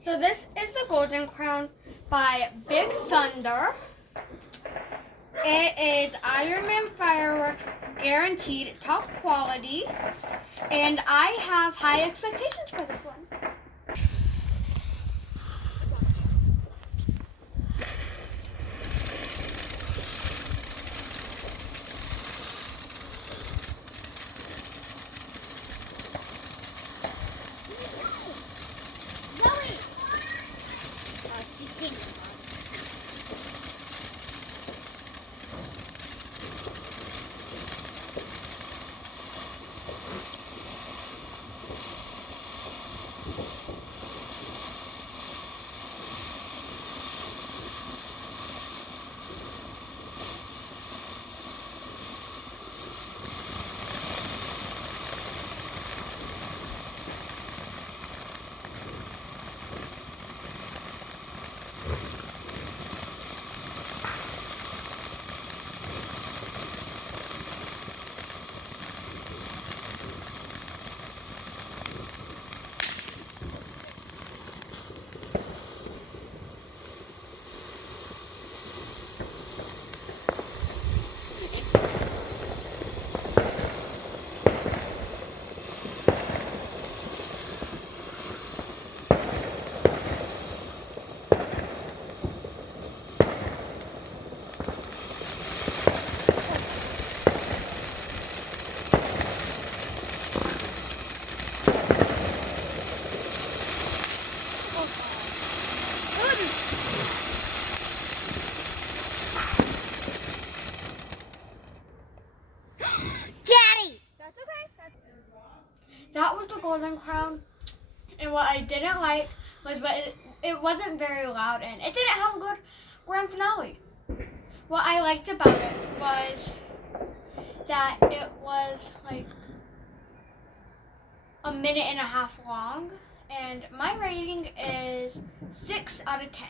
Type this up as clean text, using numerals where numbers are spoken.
So this is the Golden Crown by Big Thunder. It is Iron Man fireworks, guaranteed top quality, and I have high expectations for this one. Zoey! She's getting it. Daddy! That's okay. That was the Golden Crown, and what I didn't like was it wasn't very loud and it didn't have a good grand finale. What I liked about it was that it was like a minute and a half long, and my rating is 6 out of 10.